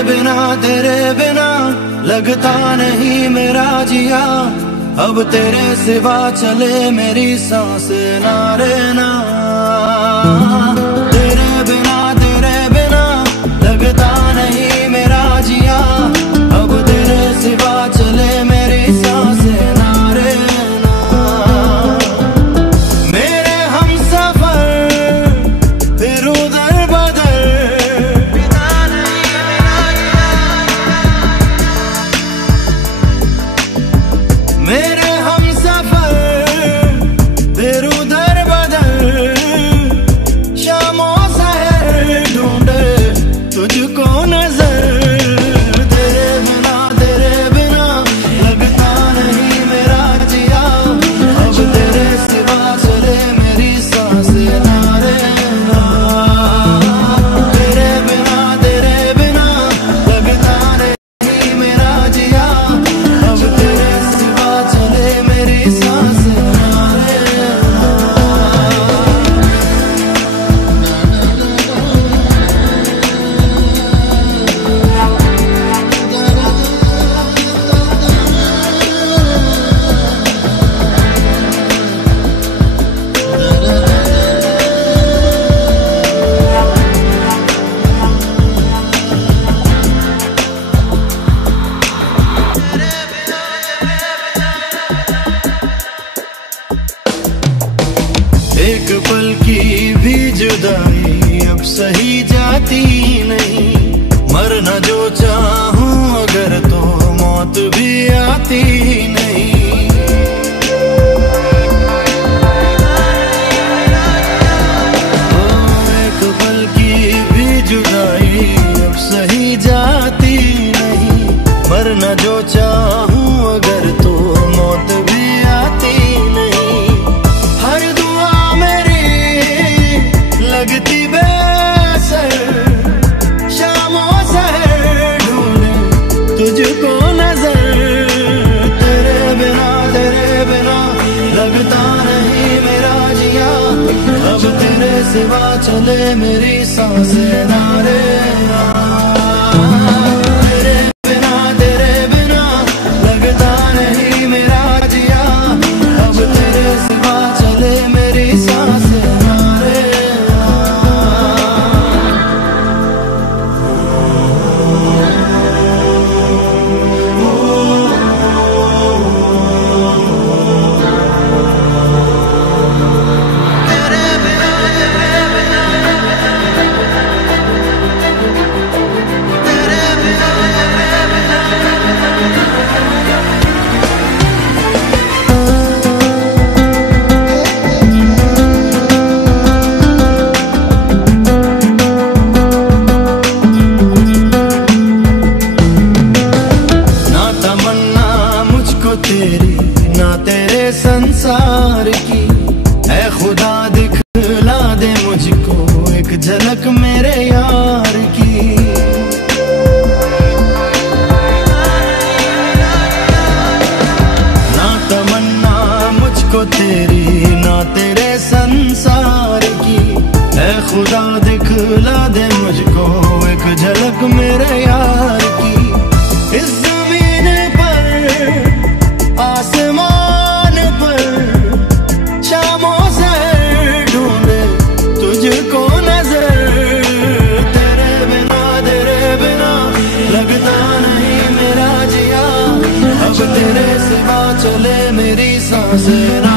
तेरे बिना लगता नहीं मेरा जिया, अब तेरे सिवा चले मेरी सांस ना रे ना। तेरे बिना लगता नहीं मेरा जिया, अब तेरे सिवा चले मेरी सांस ना रे ना। मेरे हमसफर फिर उधर बदर, मेरे हमसफर फिर उधर बदल, शामों सहर ढूंढे तुझको नजर। तेरे बिना लगता नहीं मेरा जिया, अब तेरे सिवा चले मेरी सांस ना रे ना। तेरे बिना लगता नहीं मेरा जिया, अब तेरे सिवा चले मेरी सांस ना रे ना। एक पल की भी जुदाई अब सही जाती नहीं, मरना जो चाहूं अगर तो मौत भी आती नहीं। एक पल की भी जुदाई अब सही जाती नहीं, मरना जो चाहूं अगर तो मौत भी आती नहीं। हर दुआ मेरी लगती बेअसर, शामों सहर ढूंढे तुझको नजर। तेरे बिना लगता नहीं मेरा जिया, अब तेरे सिवा चले मेरी सांस ना रे ना। तेरे बिना लगता नहीं मेरा जिया, अब तेरे सिवा चले मेरी सांस ना रे ना। तेरी ना तेरे संसार की, ऐ खुदा दिखला दे मुझको एक झलक मेरे यार की। ना तमन्ना मुझको तेरी ना तेरे संसार की, ऐ खुदा दिखला दे मुझको एक झलक मेरे यार की। इस जमीन पर आसमान पर शामों सहर ढूंढे तुझको नजर। तेरे बिना लगता नहीं मेरा जिया, अब तेरे सिवा चले मेरी सांस ना